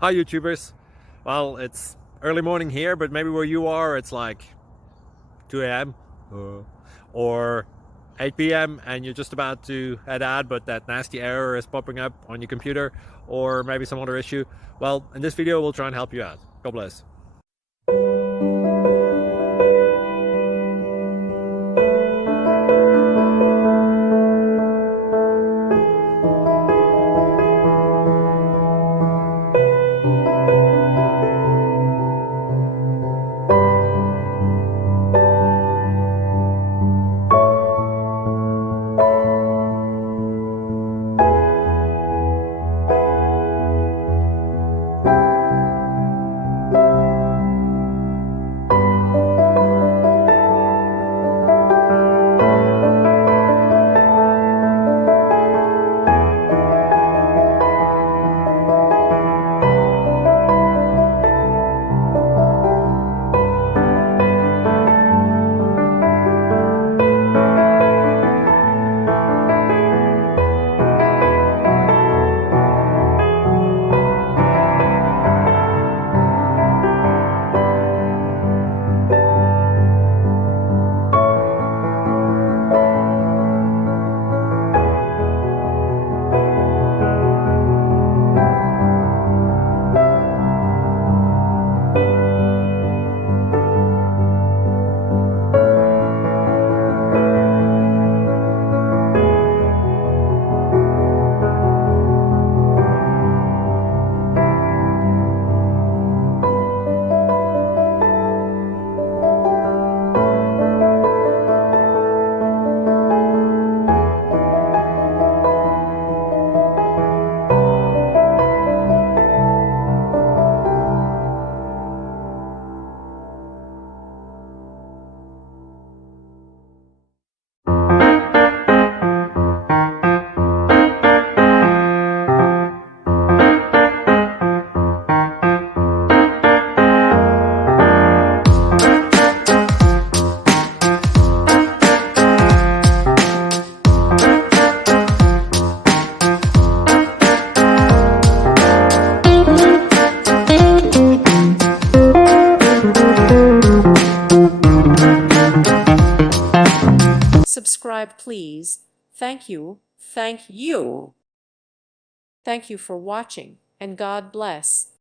Hi YouTubers. Well, it's early morning here, but maybe where you are it's like 2 a.m. or 8 p.m. and you're just about to add, but that nasty error is popping up on your computer, or maybe some other issue. Well, in this video we'll try and help you out. God bless. Subscribe, please. Thank you. Thank you. Thank you for watching, and God bless.